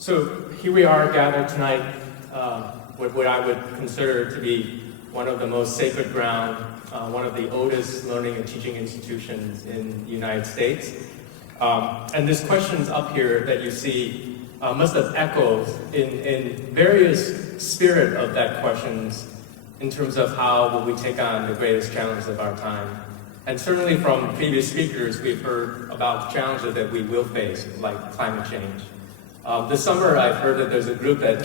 So here we are gathered tonight with what I would consider to be one of the most sacred ground, one of the oldest learning and teaching institutions in the United States. And this questions up here that you see must have echoed in various spirit of that questions in terms of how will we take on the greatest challenge of our time. And certainly from previous speakers, we've heard about the challenges that we will face, like climate change. This summer, I've heard that there's a group that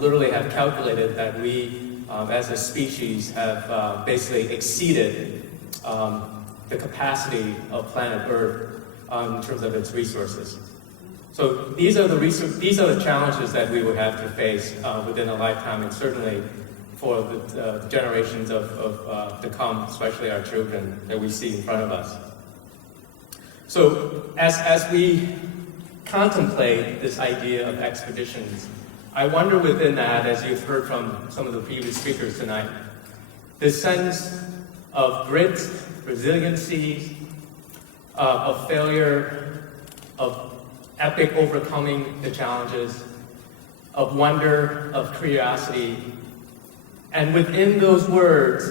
literally have calculated that we, as a species, have basically exceeded the capacity of planet Earth in terms of its resources. So these are the challenges that we will have to face within a lifetime, and certainly for the generations to come, especially our children that we see in front of us. So as we contemplate this idea of expeditions, I wonder within that, as you've heard from some of the previous speakers tonight, this sense of grit, resiliency, of failure, of epic overcoming the challenges, of wonder, of curiosity. And within those words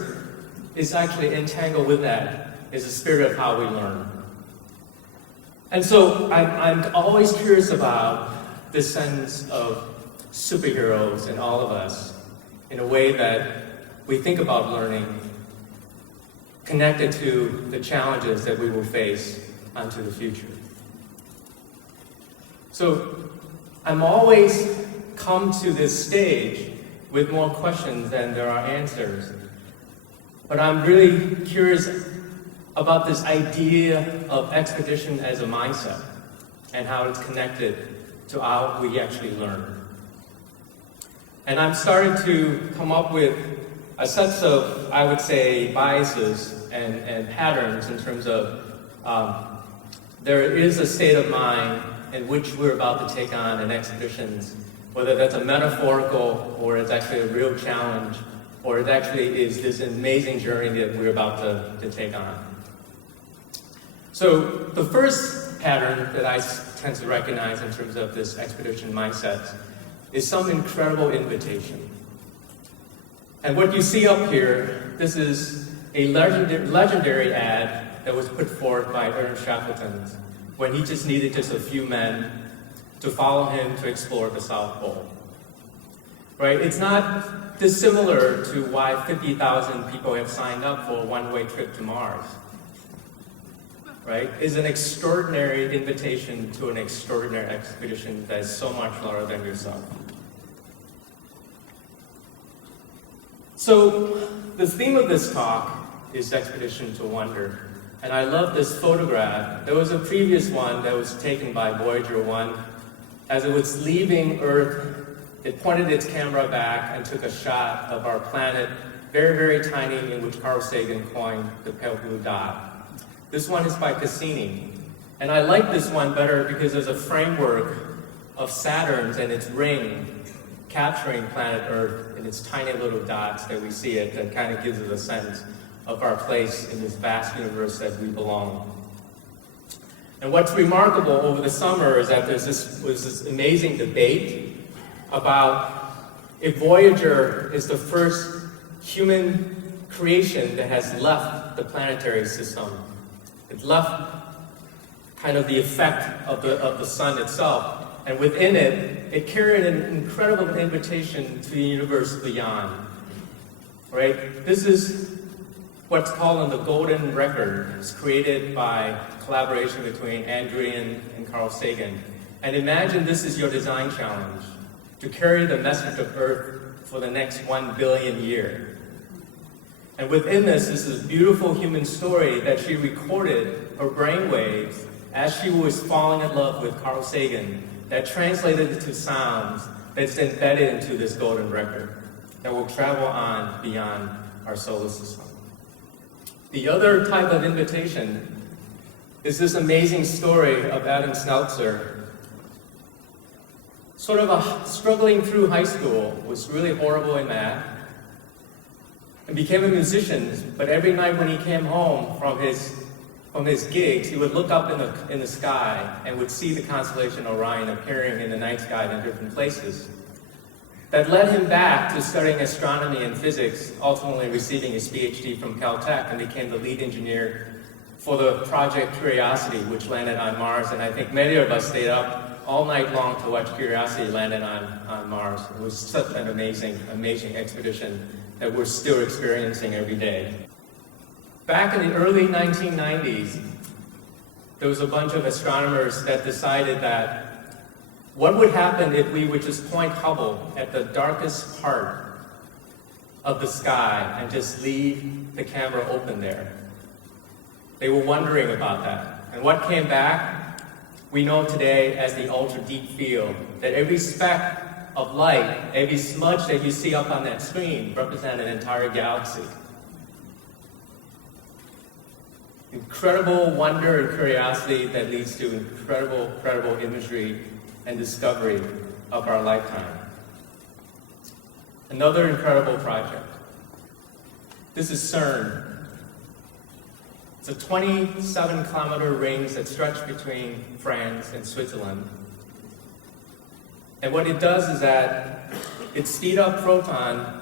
is actually entangled with that is the spirit of how we learn. And so I'm always curious about this sense of superheroes in all of us in a way that we think about learning connected to the challenges that we will face onto the future. So I'm always come to this stage with more questions than there are answers. But I'm really curious about this idea of expedition as a mindset and how it's connected to how we actually learn. And I'm starting to come up with a sense of, I would say, biases and patterns in terms of there is a state of mind in which we're about to take on an expedition, whether that's a metaphorical or it's actually a real challenge, or it actually is this amazing journey that we're about to take on. So the first pattern that I tend to recognize in terms of this expedition mindset is some incredible invitation. And what you see up here, this is a legendary ad that was put forth by Ernest Shackleton when he just needed just a few men to follow him to explore the South Pole. Right? It's not dissimilar to why 50,000 people have signed up for a one-way trip to Mars. Right? It's an extraordinary invitation to an extraordinary expedition that is so much larger than yourself. So the theme of this talk is Expedition to Wonder. And I love this photograph. There was a previous one that was taken by Voyager 1. As it was leaving Earth, it pointed its camera back and took a shot of our planet, very, very tiny, in which Carl Sagan coined the pale blue dot. This one is by Cassini. And I like this one better because there's a framework of Saturn's and its ring capturing planet Earth in its tiny little dots that we see it, that kind of gives us a sense of our place in this vast universe that we belong. And what's remarkable over the summer is that was this amazing debate about if Voyager is the first human creation that has left the planetary system. It left kind of the effect of the sun itself, and within it, it carried an incredible invitation to the universe beyond. Right? This is what's called the golden record. It's created by collaboration between Andrian and Carl Sagan. And imagine this is your design challenge, to carry the message of Earth for the next 1 billion years. And within this is a beautiful human story that she recorded her brainwaves as she was falling in love with Carl Sagan, that translated into sounds that's embedded into this golden record that will travel on beyond our solar system. The other type of invitation is this amazing story of Adam Smeltzer, sort of struggling through high school, was really horrible in math, and became a musician, but every night when he came home from his from his gigs, he would look up in the sky and would see the constellation Orion appearing in the night sky in different places. That led him back to studying astronomy and physics, ultimately receiving his PhD from Caltech, and became the lead engineer for the Project Curiosity, which landed on Mars. And I think many of us stayed up all night long to watch Curiosity landed on Mars. It was such an amazing, amazing expedition that we're still experiencing every day. Back in the early 1990s, there was a bunch of astronomers that decided that what would happen if we would just point Hubble at the darkest part of the sky and just leave the camera open there? They were wondering about that. And what came back, we know today as the ultra-deep field, that every speck of light, every smudge that you see up on that screen represents an entire galaxy. Incredible wonder and curiosity that leads to incredible, incredible imagery and discovery of our lifetime. Another incredible project. This is CERN. It's a 27-kilometer range that stretches between France and Switzerland. And what it does is that it speeds up proton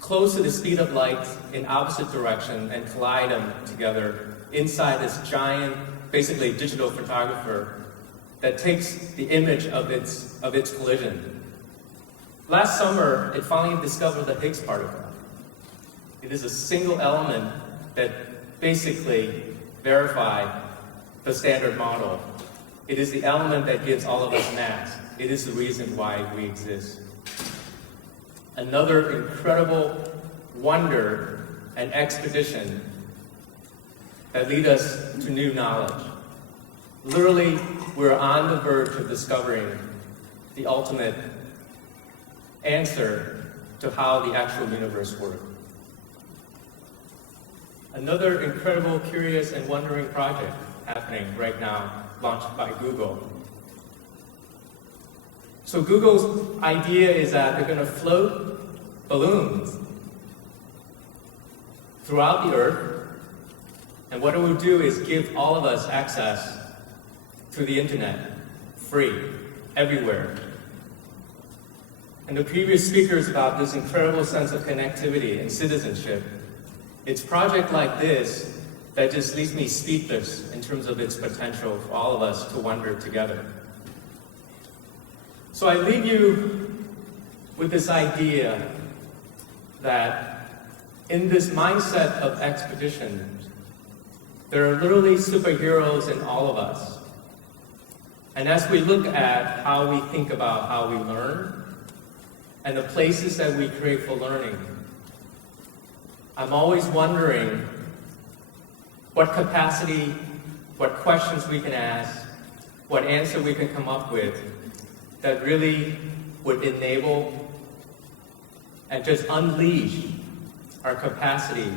close to the speed of light in opposite direction and collide them together inside this giant, basically digital photographer that takes the image of its collision. Last summer, it finally discovered the Higgs particle. It is a single element that basically verified the standard model. It is the element that gives all of us mass. It is the reason why we exist. Another incredible wonder and expedition that lead us to new knowledge. Literally, we're on the verge of discovering the ultimate answer to how the actual universe works. Another incredible, curious, and wondering project happening right now, launched by Google. So Google's idea is that they're going to float balloons throughout the Earth, and what it will do is give all of us access to the internet, free, everywhere. And the previous speakers about this incredible sense of connectivity and citizenship, it's project like this that just leaves me speechless in terms of its potential for all of us to wonder together. So I leave you with this idea that in this mindset of expedition, there are literally superheroes in all of us. And as we look at how we think about how we learn and the places that we create for learning, I'm always wondering what capacity, what questions we can ask, what answer we can come up with that really would enable and just unleash our capacity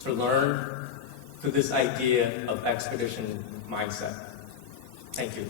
to learn through this idea of expedition mindset. Thank you.